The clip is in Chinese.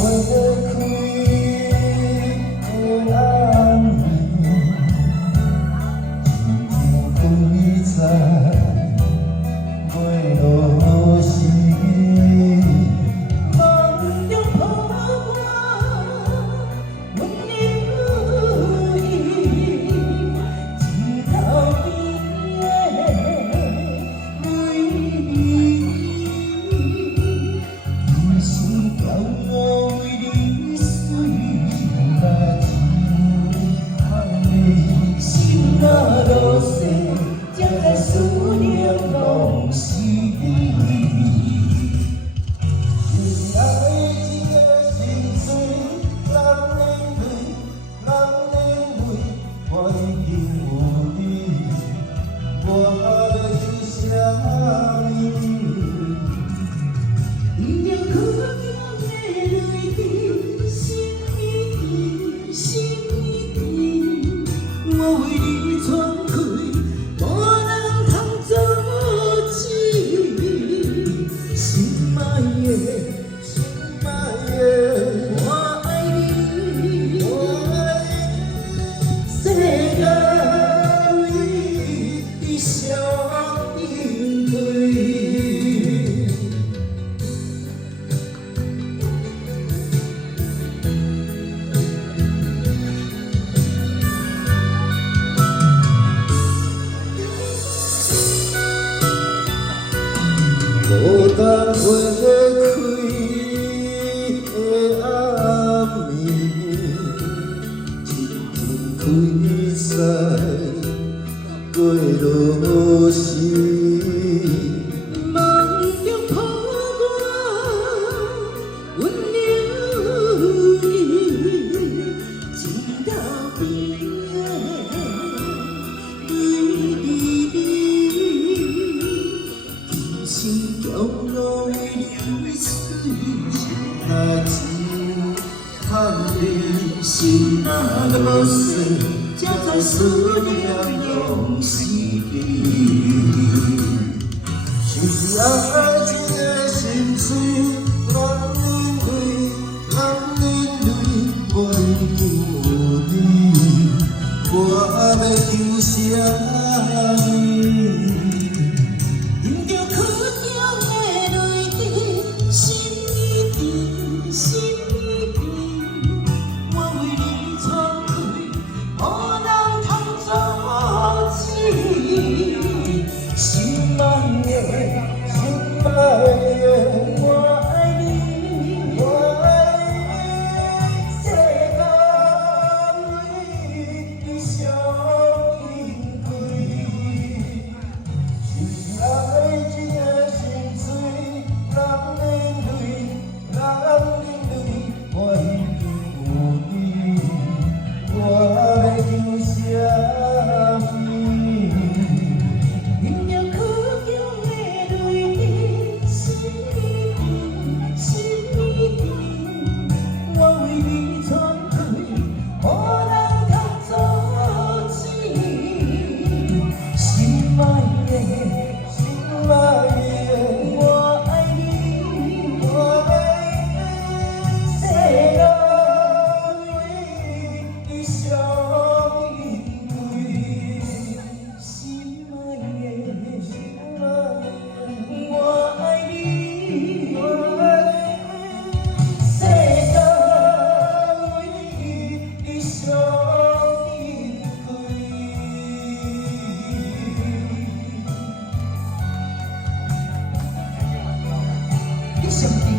孤单花开的暗暝，深深开采过落时。梦中抱我温柔意，情到边心叫我为你碎，那情叹你心那落水，才知思念拢是你。是爱情的心碎，人面对，人面对，我已经有你，我要求啥物？ 心爱的，心爱的，我爱你，我爱你，世间唯一上珍贵。是爱情的心碎，人面对，人面对，我已经有你，我要求啥物？ 想。